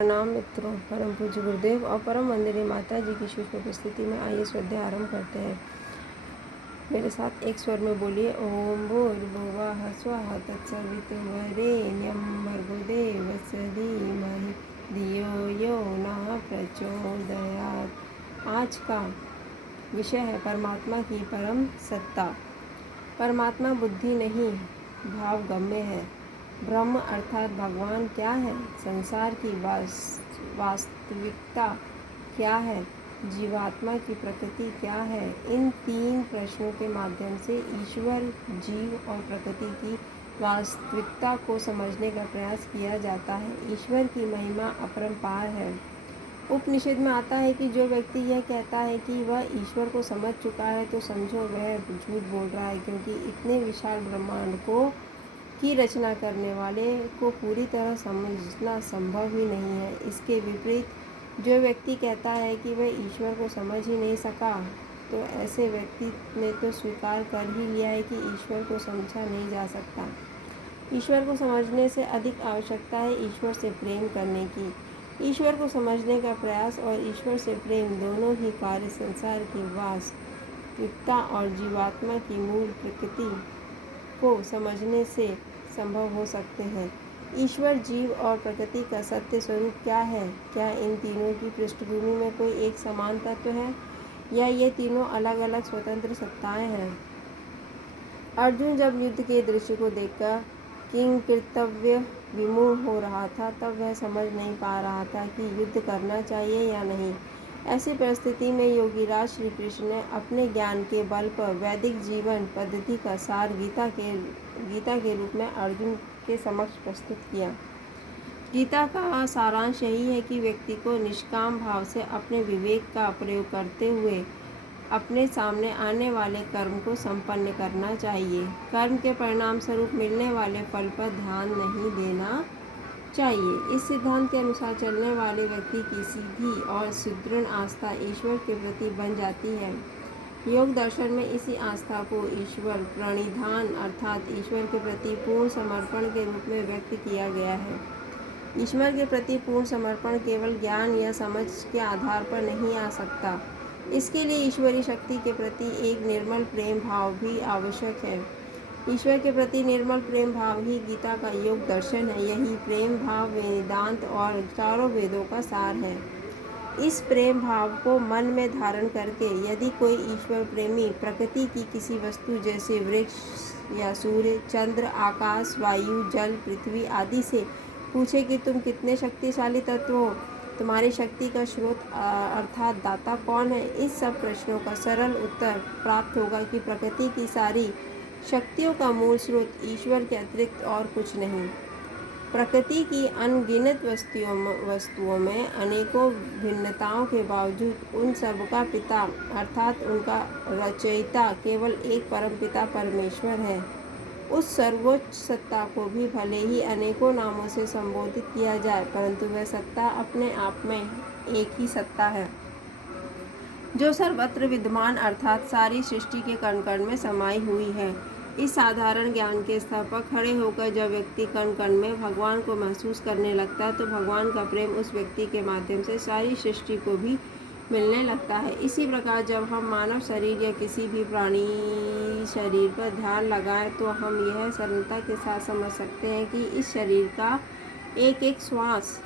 प्रणाम मित्रों, परम पूज्य गुरुदेव और परम वंदनीय माता जी की सूक्ष्म उपस्थिति में आइए स्वाध्याय आरंभ करते हैं। मेरे साथ एक स्वर में बोलिए, ओम भूर्भुवः स्वः तत्सवितुर्वरेण्यं भर्गो देवस्य धीमहि धियो यो नः प्रचोदयात्। आज का विषय है परमात्मा की परम सत्ता। परमात्मा बुद्धि नहीं, भाव गम्य है। ब्रह्म अर्थात भगवान क्या है? संसार की वास्तविकता क्या है? जीवात्मा की प्रकृति क्या है? इन तीन प्रश्नों के माध्यम से ईश्वर, जीव और प्रकृति की वास्तविकता को समझने का प्रयास किया जाता है। ईश्वर की महिमा अपरंपार है। उपनिषद में आता है कि जो व्यक्ति यह कहता है कि वह ईश्वर को समझ चुका है तो समझो वह झूठ बोल रहा है, क्योंकि इतने विशाल ब्रह्मांड की रचना करने वाले को पूरी तरह समझना संभव ही नहीं है। इसके विपरीत जो व्यक्ति कहता है कि वह ईश्वर को समझ ही नहीं सका, तो ऐसे व्यक्ति ने तो स्वीकार कर ही लिया है कि ईश्वर को समझा नहीं जा सकता। ईश्वर को समझने से अधिक आवश्यकता है ईश्वर से प्रेम करने की। ईश्वर को समझने का प्रयास और ईश्वर से प्रेम दोनों ही कार्य संसार की वास्तविकता और जीवात्मा की मूल प्रकृति को समझने से संभव हो सकते हैं। ईश्वर, जीव और प्रकृति का सत्य स्वरूप क्या है? क्या इन तीनों की पृष्ठभूमि में कोई एक समान तत्व है या ये तीनों अलग अलग स्वतंत्र सत्ताएं हैं? अर्जुन जब युद्ध के दृश्य को देखकर किंग कर्तव्य विमूढ़ हो रहा था, तब वह समझ नहीं पा रहा था कि युद्ध करना चाहिए या नहीं। ऐसी परिस्थिति में योगीराज श्री कृष्ण ने अपने ज्ञान के बल पर वैदिक जीवन पद्धति का सार गीता के रूप में अर्जुन के समक्ष प्रस्तुत किया। गीता का सारांश यही है कि व्यक्ति को निष्काम भाव से अपने विवेक का प्रयोग करते हुए अपने सामने आने वाले कर्म को संपन्न करना चाहिए। कर्म के परिणाम स्वरूप मिलने वाले फल पर ध्यान नहीं देना चाहिए। इस सिद्धांत के अनुसार चलने वाले व्यक्ति की सीधी और सुदृढ़ आस्था ईश्वर के प्रति बन जाती है। योग दर्शन में इसी आस्था को ईश्वर प्रणिधान अर्थात ईश्वर के प्रति पूर्ण समर्पण के रूप में व्यक्त किया गया है। ईश्वर के प्रति पूर्ण समर्पण केवल ज्ञान या समझ के आधार पर नहीं आ सकता। इसके लिए ईश्वरीय शक्ति के प्रति एक निर्मल प्रेम भाव भी आवश्यक है। ईश्वर के प्रति निर्मल प्रेम भाव ही गीता का योग दर्शन है। यही प्रेम भाव वेदांत और चारों वेदों का सार है। इस प्रेम भाव को मन में धारण करके यदि कोई ईश्वर प्रेमी प्रकृति की किसी वस्तु जैसे वृक्ष या सूर्य, चंद्र, आकाश, वायु, जल, पृथ्वी आदि से पूछे कि तुम कितने शक्तिशाली तत्व हो, तुम्हारी शक्ति का स्रोत अर्थात दाता कौन है, इस सब प्रश्नों का सरल उत्तर प्राप्त होगा कि प्रकृति की सारी शक्तियों का मूल स्रोत ईश्वर के अतिरिक्त और कुछ नहीं। प्रकृति की अनगिनत वस्तुओं में अनेकों भिन्नताओं के बावजूद उन सब का पिता अर्थात उनका रचयिता केवल एक परमपिता परमेश्वर है। उस सर्वोच्च सत्ता को भी भले ही अनेकों नामों से संबोधित किया जाए, परंतु वह सत्ता अपने आप में एक ही सत्ता है जो सर्वत्र विद्यमान अर्थात सारी सृष्टि के कण कण में समाई हुई है। इस साधारण ज्ञान के स्तर पर खड़े होकर जब व्यक्ति कण कण में भगवान को महसूस करने लगता है, तो भगवान का प्रेम उस व्यक्ति के माध्यम से सारी सृष्टि को भी मिलने लगता है। इसी प्रकार जब हम मानव शरीर या किसी भी प्राणी शरीर पर ध्यान लगाएं, तो हम यह सरलता के साथ समझ सकते हैं कि इस शरीर का एक एक श्वास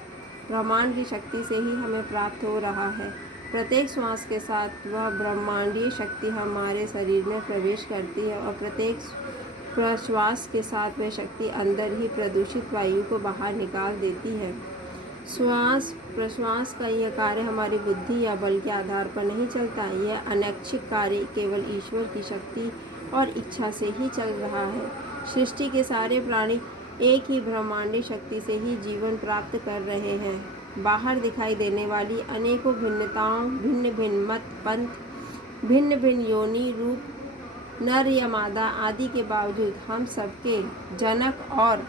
ब्रह्मांड की शक्ति से ही हमें प्राप्त हो रहा है। प्रत्येक श्वास के साथ वह ब्रह्मांडीय शक्ति हमारे शरीर में प्रवेश करती है और प्रत्येक प्रश्वास के साथ वह शक्ति अंदर ही प्रदूषित वायु को बाहर निकाल देती है। श्वास प्रश्वास का यह कार्य हमारी बुद्धि या बल के आधार पर नहीं चलता। यह अनैच्छिक कार्य केवल ईश्वर की शक्ति और इच्छा से ही चल रहा है। सृष्टि के सारे प्राणी एक ही ब्रह्मांडीय शक्ति से ही जीवन प्राप्त कर रहे हैं। बाहर दिखाई देने वाली अनेकों भिन्नताओं, भिन्न भिन्न मत पंथ, भिन्न भिन्न योनि रूप, नर या मादा आदि के बावजूद हम सबके जनक और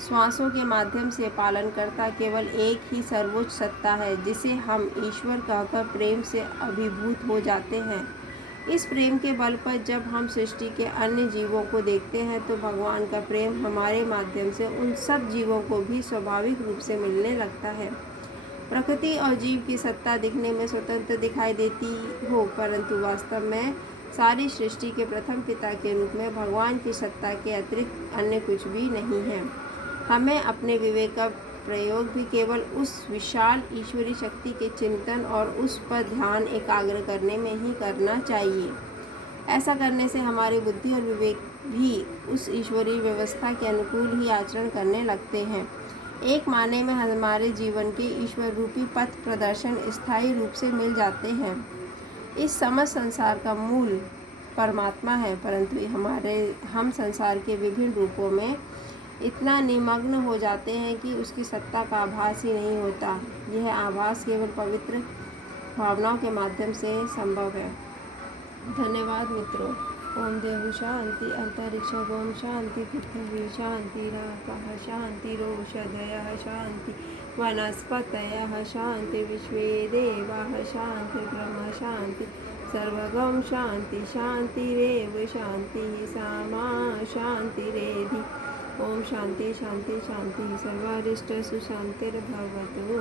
श्वासों के माध्यम से पालन करता केवल एक ही सर्वोच्च सत्ता है, जिसे हम ईश्वर कहकर प्रेम से अभिभूत हो जाते हैं। इस प्रेम के बल पर जब हम सृष्टि के अन्य जीवों को देखते हैं तो भगवान का प्रेम हमारे माध्यम से उन सब जीवों को भी स्वाभाविक रूप से मिलने लगता है। प्रकृति और जीव की सत्ता दिखने में स्वतंत्र दिखाई देती हो, परंतु वास्तव में सारी सृष्टि के प्रथम पिता के रूप में भगवान की सत्ता के अतिरिक्त अन्य कुछ भी नहीं है। हमें अपने विवेक का प्रयोग भी केवल उस विशाल ईश्वरी शक्ति के चिंतन और उस पर ध्यान एकाग्र करने में ही करना चाहिए। ऐसा करने से हमारी बुद्धि और विवेक भी उस ईश्वरीय व्यवस्था के अनुकूल ही आचरण करने लगते हैं। एक माने में हमारे जीवन के ईश्वर रूपी पथ प्रदर्शन स्थायी रूप से मिल जाते हैं। इस समस्त संसार का मूल परमात्मा है, परंतु हम संसार के विभिन्न रूपों में इतना निमग्न हो जाते हैं कि उसकी सत्ता का आभास ही नहीं होता। यह आभास केवल पवित्र भावनाओं के माध्यम से संभव है। धन्यवाद मित्रों। ओम देव शांति, अंतरिक्ष ओम शांति, पृथ्वी शांति, रापः शांतिरोषधयः शांति, वनस्पतयः शांति, विश्वे देवाः शांति, ब्रह्म शांति, सर्वगं शांति शांतिरेव शांतिः सामा शांतिरेधि। ओम शांति शांति शांति, सर्वारिष्ट सुशांतिर्भवतु।